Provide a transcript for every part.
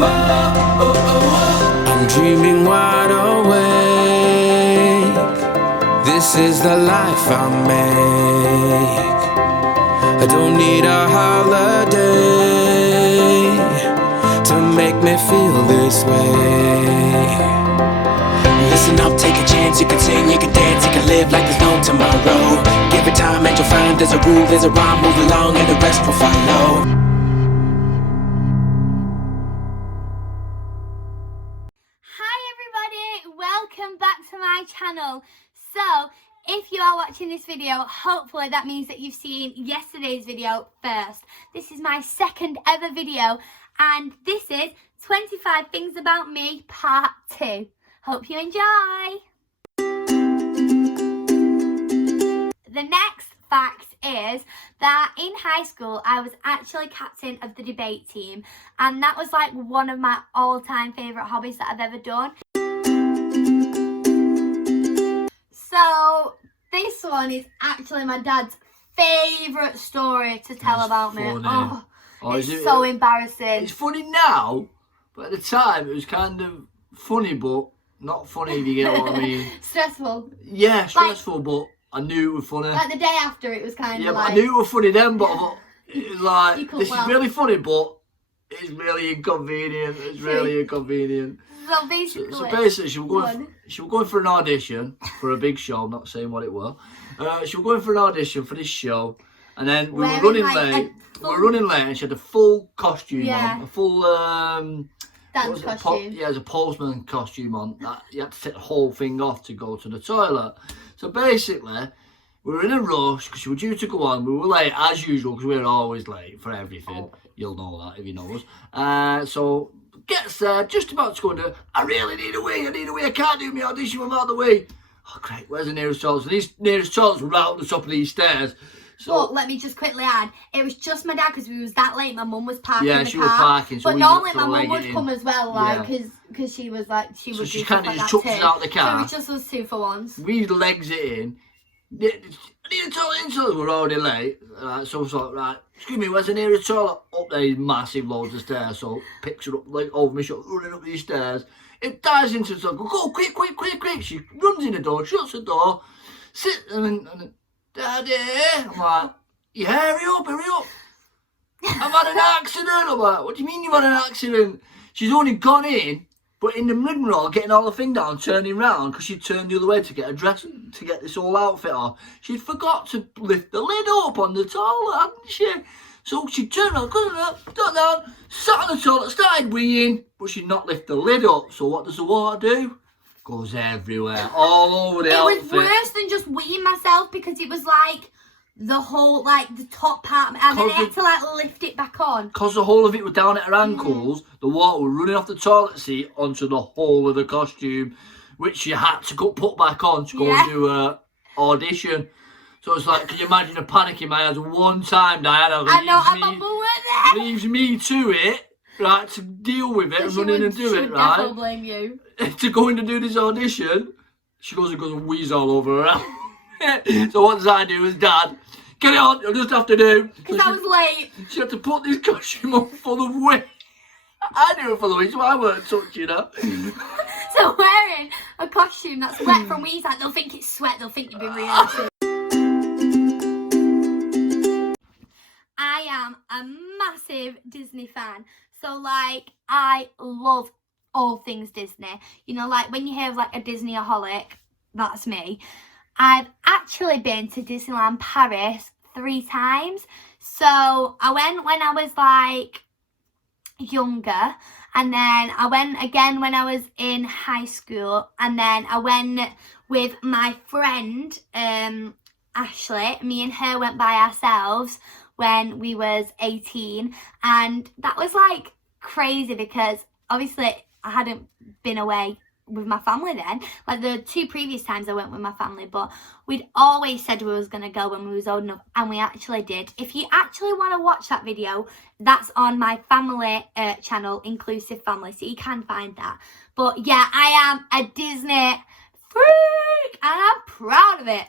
I'm dreaming wide awake. This is the life I make. I don't need a holiday to make me feel this way. Listen up, take a chance. You can sing, you can dance, you can live like there's no tomorrow. Give it time and you'll find there's a rule, there's a rhyme. Move along and the rest will follow. Welcome back to my channel. So if you are watching this video, hopefully that means that you've seen yesterday's video first. This is my second ever video and this is 25 things about me part 2. Hope you enjoy. The next fact is that in high school I was actually captain of the debate team, and that was like one of my all-time favourite hobbies that I've ever done. So this one is actually my dad's favourite story to tell about me. Oh, it's so embarrassing. It's funny now, but at the time it was kind of funny, but not funny if you get what I mean. Stressful. Yeah, stressful, like, but I knew it was funny. Like the day after it was kind of like... I knew it was funny then, but I thought, it was like, this is really funny, but it's really inconvenient. It's really inconvenient. So basically, she was going for an audition for a big show. I'm not saying what it was. She was going for an audition for this show, and then we were running late. We were running late, and she had a full costume on, a full dance costume. It was a postman costume on. That you had to take the whole thing off to go to the toilet. So basically, we were in a rush because she was due to go on. We were late as usual because we were always late for everything. Oh. You'll know that if you know us. So gets there, just about to go and do, I really need a wee, I can't do my audition without the wee. Oh great, where's the nearest toilets? And these nearest toilets were right up the top of these stairs. So, but let me just quickly add, it was just my dad because we was that late. My mum was parking the she car. Was parking. So but normally my mum would come as well, like, because she was like, she would do stuff like that too. Out of the car. So it was just us two for once. We legs it in. I need a toilet, we're already late. So I was like, right, excuse me, where's the nearest toilet? Up there, massive loads of stairs. So picks her up like over my shoulder, running up these stairs. It dives into the toilet. Go quick. She runs in the door, shuts the door, sits and Daddy. I'm like, yeah, hurry up. I've had an accident. I'm like, what do you mean you've had an accident? She's only gone in, but in the rigmarole, getting all the thing down, turning round, because she turned the other way to get a dress, to get this whole outfit off. She'd forgot to lift the lid up on the toilet, hadn't she? So she turned around, got down, sat on the toilet, started weeing, but she'd not lift the lid up. So what does the water do? Goes everywhere, all over the outfit. It was worse than just weeing myself, because it was like the whole, like, the top part, and then I had to, like, lift it back on. Because the whole of it was down at her ankles, the water was running off the toilet seat onto the whole of the costume, which she had to put back on to go and do her audition. So it's like, can you imagine the panic in my eyes? One time, Diana leaves me to it, right, to deal with it and run in and do it, right? She would blame you. To go in to do this audition, she goes and wheeze all over her. So what does I do as Dad? Get it on, you'll just have to do. Because I was late. She had to put this costume on full of wee. I knew it full of wee, so I weren't touching her. So wearing a costume that's wet from wheeze, like, they'll think it's sweat, they'll think you've been reacting. I am a massive Disney fan. So, like, I love all things Disney. You know, like, when you hear of, like, a Disney-aholic, that's me. I've actually been to Disneyland Paris 3 times. So I went when I was like younger, and then I went again when I was in high school, and then I went with my friend Ashley. Me and her went by ourselves when we was 18, and that was like crazy because obviously I hadn't been away with my family then. Like the 2 previous times I went with my family, but we'd always said we was going to go when we was old enough, and we actually did. If you actually want to watch that video, that's on my family channel, Inclusive Family, so you can find that. But yeah, I am a Disney freak and I'm proud of it.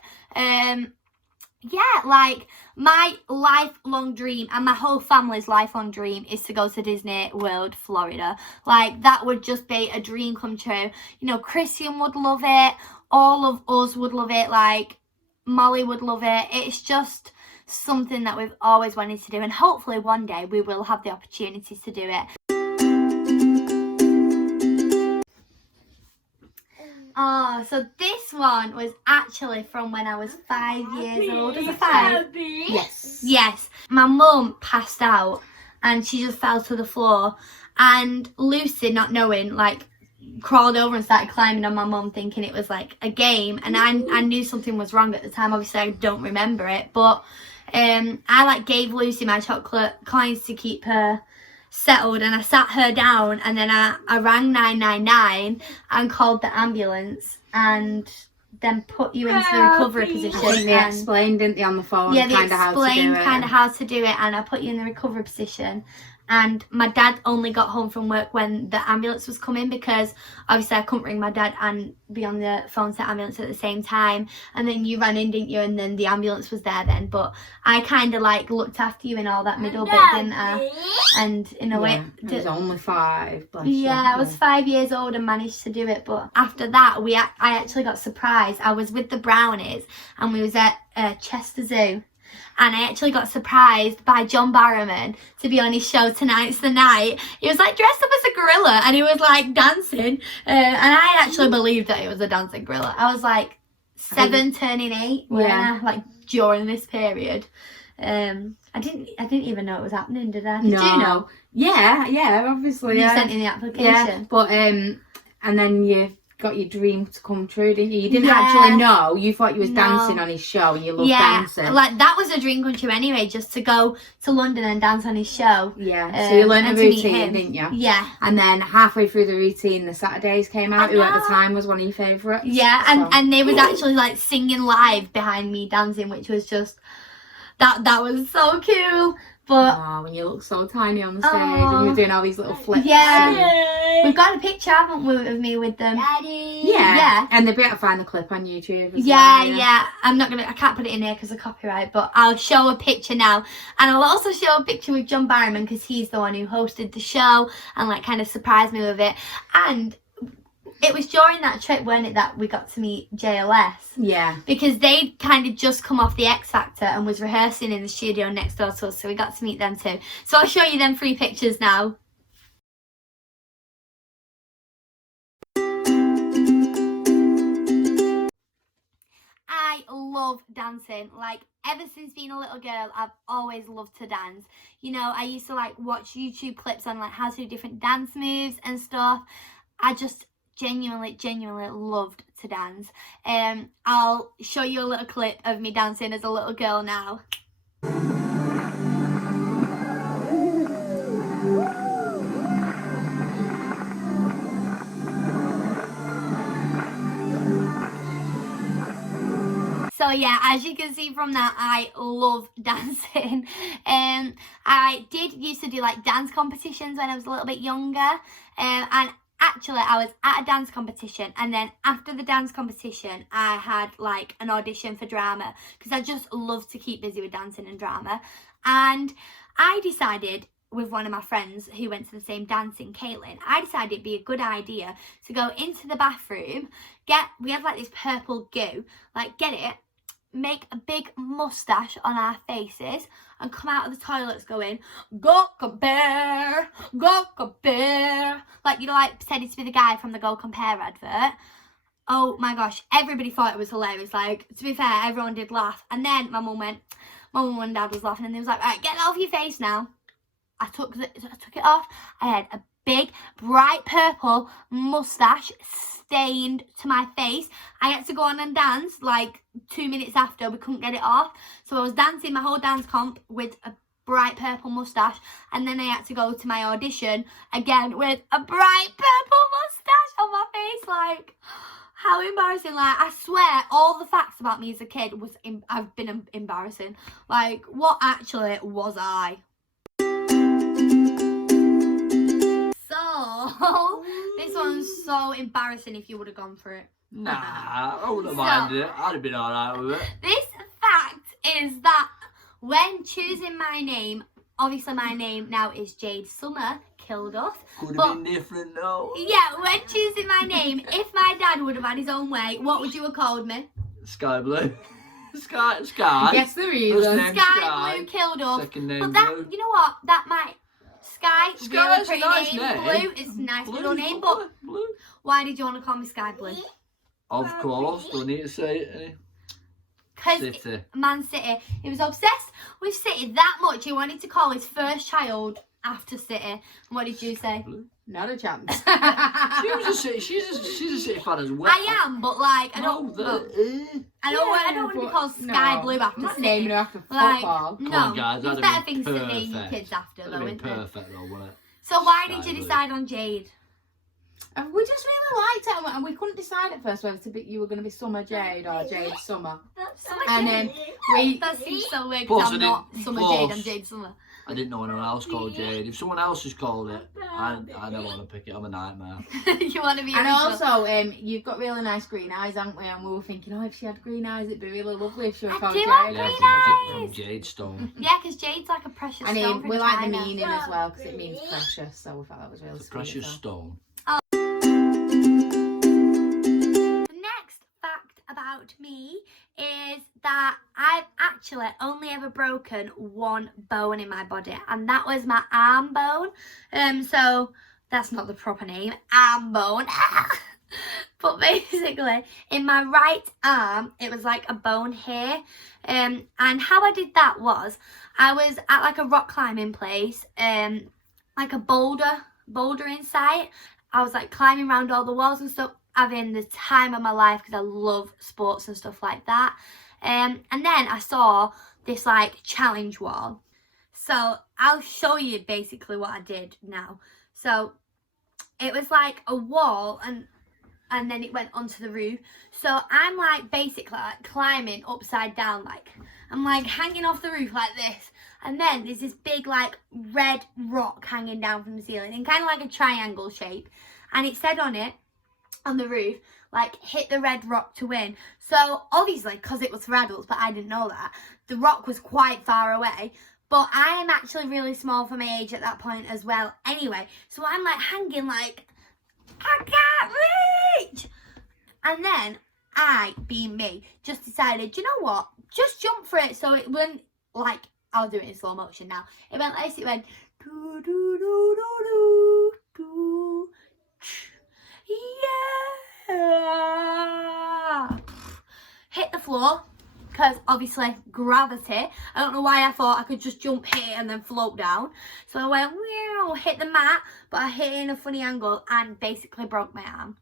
yeah, like my lifelong dream and my whole family's lifelong dream is to go to Disney World, Florida. Like that would just be a dream come true. You know, Christian would love it. All of us would love it. Like Molly would love it. It's just something that we've always wanted to do, and hopefully one day we will have the opportunity to do it. Oh, so this one was actually from when I was 5 years old. Is it 5? Yes. Yes. My mum passed out and she just fell to the floor. And Lucy, not knowing, like, crawled over and started climbing on my mum, thinking it was like a game. And I knew something was wrong at the time. Obviously, I don't remember it. But I, like, gave Lucy my chocolate coins to keep her settled, and I sat her down, and then I rang 999 and called the ambulance, and then put you into the recovery position. I think they explained, didn't they, on the phone? Yeah, they kind of explained kind of how to do it, and I put you in the recovery position. And my dad only got home from work when the ambulance was coming, because obviously I couldn't ring my dad and be on the phone to the ambulance at the same time. And then you ran in, didn't you? And then the ambulance was there then. But I kind of like looked after you in all that middle bit, didn't I? And in a way, it was only 5. Bless yeah, you. I was 5 years old and managed to do it. But after that, I actually got surprised. I was with the Brownies and we was at Chester Zoo. And I actually got surprised by John Barrowman to be on his show Tonight's the Night. He was like dressed up as a gorilla and he was like dancing. And I actually believed that it was a dancing gorilla. I was like 7 turning 8 like during this period. I didn't even know it was happening, did I? Did you know? Yeah, obviously. You Yeah. sent in the application. Yeah, but and then you got your dream to come true, didn't you? You didn't actually know. You thought you was dancing on his show, and you loved dancing. Like that was a dream come true anyway, just to go to London and dance on his show. Yeah, so you learned a routine, didn't you? Yeah. And then halfway through the routine, the Saturdays came out, who at the time was one of your favourites. Yeah, and they was actually like singing live behind me dancing, which was just, that was so cool. But when you look so tiny on the stage and you're doing all these little flips. Yeah, we've got a picture, haven't we, of me with them? Daddy. Yeah, and they'll be able to find the clip on YouTube as well. Yeah. I can't put it in here because of copyright, but I'll show a picture now, and I'll also show a picture with John Barrowman because he's the one who hosted the show and like kind of surprised me with it. And it was during that trip, weren't it, that we got to meet JLS? Yeah. Because they'd kind of just come off the X Factor and was rehearsing in the studio next door to us, so we got to meet them too. So I'll show you them 3 pictures now. I love dancing. Like, ever since being a little girl, I've always loved to dance. You know, I used to like watch YouTube clips on like how to do different dance moves and stuff. I just genuinely loved to dance. I'll show you a little clip of me dancing as a little girl now. So yeah, as you can see from that, I love dancing. I did used to do like dance competitions when I was a little bit younger, and actually I was at a dance competition, and then after the dance competition I had like an audition for drama, because I just love to keep busy with dancing and drama. And I decided, with one of my friends who went to the same dancing, Caitlin, I decided it'd be a good idea to go into the bathroom, we had like this purple goo, like get it, make a big mustache on our faces, and come out of the toilets going, go compare, like, you know, like pretending to be the guy from the Go Compare advert. Oh my gosh, everybody thought it was hilarious. Like, to be fair, everyone did laugh. And then my mum and dad was laughing, and they was like, right, get it off your face now. I took it off. I had a big bright purple mustache stained to my face. I had to go on and dance like 2 minutes after. We couldn't get it off, so I was dancing my whole dance comp with a bright purple mustache, and then I had to go to my audition again with a bright purple mustache on my face. Like, how embarrassing. Like, I swear all the facts about me as a kid have been embarrassing. Like, what actually was I? So, this one's so embarrassing if you would have gone for it. Nah, I wouldn't have minded it. I'd have been alright with it. This fact is that when choosing my name, obviously my name now is Jade Summer Kilduff. Could but- have been different though. Yeah, when choosing my name, if my dad would have had his own way, what would you have called me? Sky Blue. Sky. Yes, there First is. name Sky Blue Kilduff. Second name But that, Blue. you know what? That might. Sky's really a pretty nice name. name. Blue is a nice middle name, but Blue. why did you want to call me Sky Blue? Of course, don't need to say it. Eh? Because City. Man City. He was obsessed with City that much. He wanted to call his first child after City. And what did you say? Blue. Not a chance. She was a City. She's a City fan as well. I am, but like I don't. No, I don't want to be called Sky Blue after I'm not City. naming her after Like, football. no, Come on, guys, there's that'd better have things been to name your perfect. kids after, That'd though, have isn't been it? perfect though, wouldn't it? So why Sky did you Blue. decide on Jade? And we just really liked it, and we couldn't decide at first whether you were going to be Summer Jade or Jade Summer. And then That seems so weird Plus, because I'm not Summer Jade, I'm Jade Summer. I didn't know anyone else called Jade. If someone else has called it, I don't want to pick it. I'm a nightmare. You want to be And original. also, you've got really nice green eyes, haven't we? And we were thinking, if she had green eyes, it'd be really lovely if she was I called do Jade. have Yeah, green from eyes. Jade Stone. Yeah, because Jade's like a precious And stone from we like the China. meaning as well because it means precious. So we thought that was really It's a sweet. precious as well. stone. The next fact about me is that I've actually only ever broken one bone in my body, and that was my arm bone. So that's not the proper name, arm bone. But basically, in my right arm, it was like a bone here. And how I did that was, I was at like a rock climbing place, like a bouldering site. I was like climbing around all the walls and stuff, having the time of my life because I love sports and stuff like that. And then I saw this like challenge wall. So I'll show you basically what I did now. So it was like a wall and then it went onto the roof. So I'm like basically like climbing upside down, like I'm like hanging off the roof like this. And then there's this big like red rock hanging down from the ceiling in kind of like a triangle shape. And it said on it, on the roof, like hit the red rock to win. So obviously, because it was for adults, but I didn't know that, the rock was quite far away. But I am actually really small for my age at that point as well anyway. So I'm like hanging like, I can't reach. And then I, being me, just decided, you know what? Just jump for it. So it went like, I'll do it in slow motion now. It went like this. It went do do do do do do. Yeah. Hit the floor. Because obviously gravity. I don't know why I thought I could just jump here and then float down. So I went, meow, hit the mat, but I hit it in a funny angle and basically broke my arm.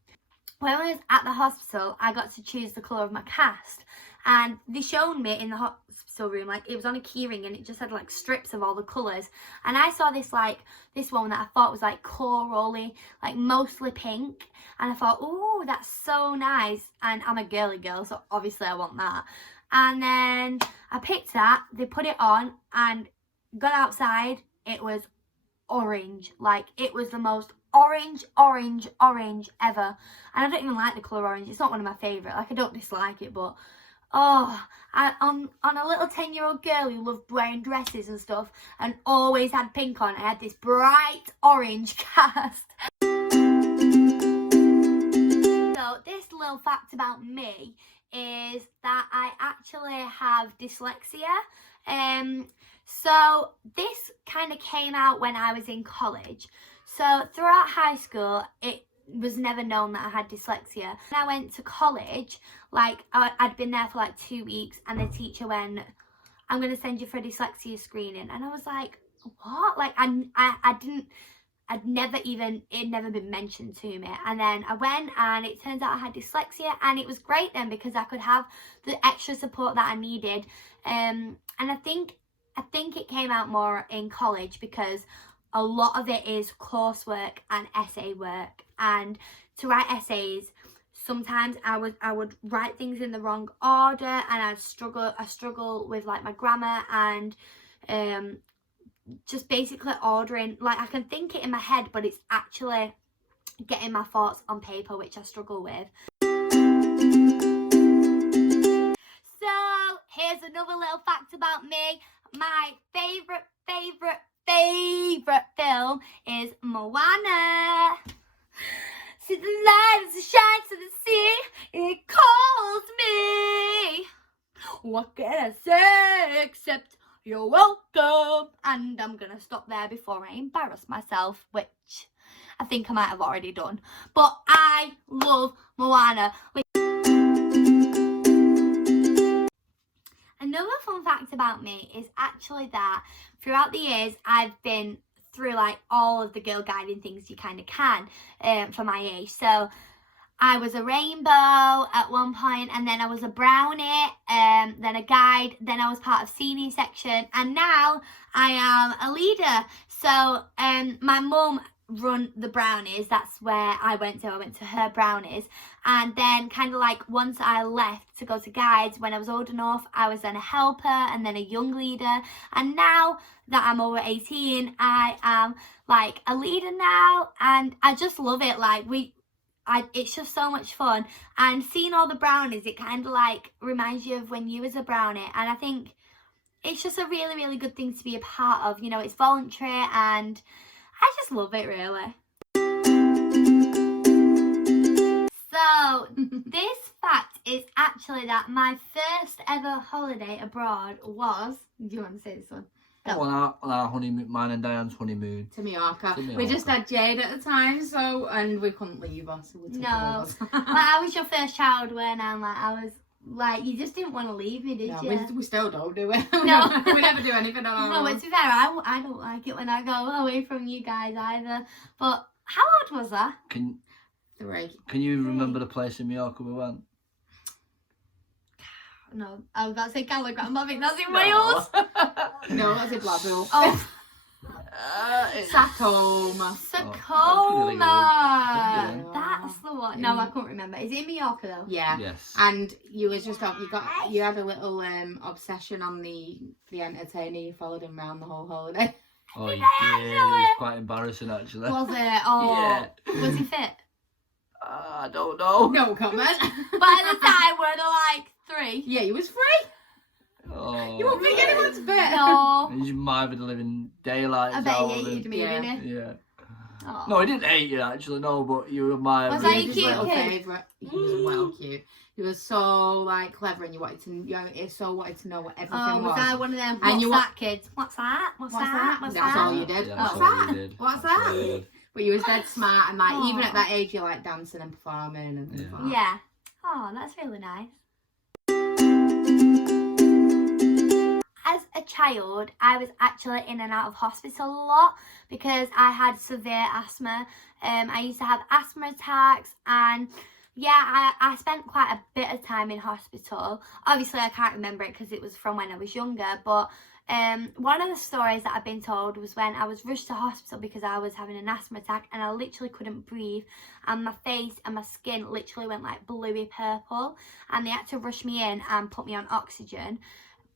When I was at the hospital, I got to choose the colour of my cast. And they showed me in the hospital room, like it was on a keyring and it just had like strips of all the colours. And I saw this one that I thought was like corally, like mostly pink. And I thought, oh, that's so nice. And I'm a girly girl, so obviously I want that. And then I picked that, they put it on and got outside. It was orange. Like it was the most orange ever. And I don't even like the colour orange. It's not one of my favourite. Like I don't dislike it, but on a little 10-year-old girl who loved wearing dresses and stuff and always had pink on, I had this bright orange cast. So this little fact about me is that I actually have dyslexia. So this kind of came out when I was in college. So throughout high school, it was never known that I had dyslexia. When I went to college, like I'd been there for like 2 weeks, and the teacher went, "I'm going to send you for a dyslexia screening." And I was like, what? Like it never been mentioned to me. And then I went and it turns out I had dyslexia, and it was great then because I could have the extra support that I needed. And I think it came out more in college because a lot of it is coursework and essay work. And to write essays, sometimes I would write things in the wrong order, and I struggle with like my grammar and just basically ordering. Like I can think it in my head, but it's actually getting my thoughts on paper, which I struggle with. So here's another little fact about me. My favourite film is Moana. See the light as it shines to the sea, it calls me. What can I say except you're welcome? And I'm gonna stop there before I embarrass myself, which I think I might have already done. But I love Moana. Another fun fact about me is actually that throughout the years I've been through like all of the girl guiding things you kind of can for my age. So I was a rainbow at one point, and then I was a brownie, then a guide, then I was part of senior section, and now I am a leader. So my mum run the brownies, that's where I went to her brownies, and then kind of like once I left to go to guides, when I was old enough, I was then a helper and then a young leader, and now that I'm over 18, I am like a leader now, and I just love it. Like it's just so much fun, and seeing all the brownies, it kind of like reminds you of when you was a brownie, and I think it's just a really, really good thing to be a part of. You know, it's voluntary, and I just love it, really. So, this fact is actually that my first ever holiday abroad was... Do you want to say this one? Oh, on our honeymoon, mine and Diane's honeymoon. To Mallorca. We just had Jade at the time, so, and we couldn't leave her, so we took No. her. Like, I was your first child when I was... Like, you just didn't want to leave me, did you? We still don't do it. No. We never do anything on our No, own. but to be fair, I don't like it when I go away from you guys either. But how old was I? Can 3. Can you remember the place in Mallorca we went? No, I was about to say Calagram, I think that's in Wales. No, that's in Blackpool. Oh, Sacoma. Tacoma. That's the one. No, I couldn't remember. Is it in Mallorca though? Yeah. Yes. And you was just you had a little obsession on the entertainer. You followed him around the whole holiday. Oh, yeah, it was quite embarrassing actually. Was it? Oh, Yeah. Was he fit? I don't know. No comment. By the time were they like 3? Yeah, you was 3. Oh. You won't think anyone's fit. No. You might be living daylight. I bet he hated me, Yeah. didn't he? Yeah. Oh. No, he didn't hate you actually, no, but you were my... Was I your His cute little kid? favourite. He was well cute. He was so like clever, and you wanted to know what everything Oh, was I one of them? And What's you that, kids? What's that? What's that? What's That's that? all you did. Yeah, What's that's all that? you did. What's That's all that? you did. But you was dead smart, and like Aw. even at that age, you like dancing and performing and things like that. Yeah. Oh, that's really nice. As a child, I was actually in and out of hospital a lot because I had severe asthma. I used to have asthma attacks, and yeah, I spent quite a bit of time in hospital. Obviously, I can't remember it because it was from when I was younger, but one of the stories that I've been told was when I was rushed to hospital because I was having an asthma attack, and I literally couldn't breathe, and my face and my skin literally went like bluey purple, and they had to rush me in and put me on oxygen.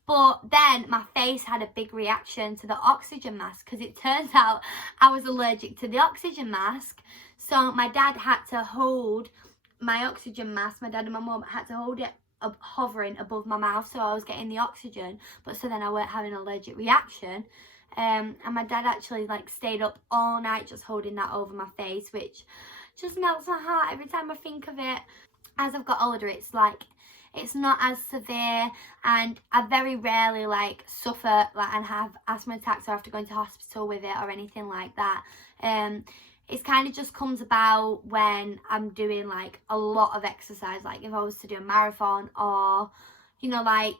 But then my face had a big reaction to the oxygen mask because it turns out I was allergic to the oxygen mask. So my dad had to hold my oxygen mask, my dad and my mum had to hold it up, hovering above my mouth, so I was getting the oxygen, but so then I weren't having an allergic reaction. And my dad actually like stayed up all night just holding that over my face, which just melts my heart every time I think of it. As I've got older, it's like it's not as severe, and I very rarely like suffer like and have asthma attacks or have to go into hospital with it or anything like that. It kind of just comes about when I'm doing like a lot of exercise, like if I was to do a marathon, or you know, like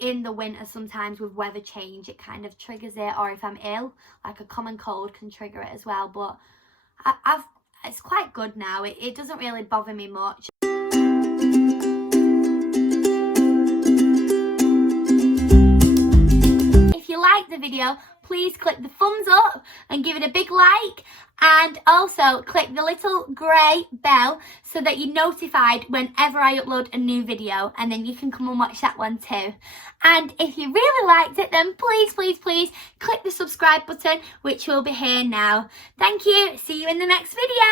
in the winter sometimes with weather change it kind of triggers it, or if I'm ill, like a common cold can trigger it as well. But it's quite good now. It doesn't really bother me much. If you liked the video, please click the thumbs up and give it a big like, and also click the little grey bell so that you're notified whenever I upload a new video, and then you can come and watch that one too. And if you really liked it, then please click the subscribe button, which will be here now. Thank you. See you in the next video.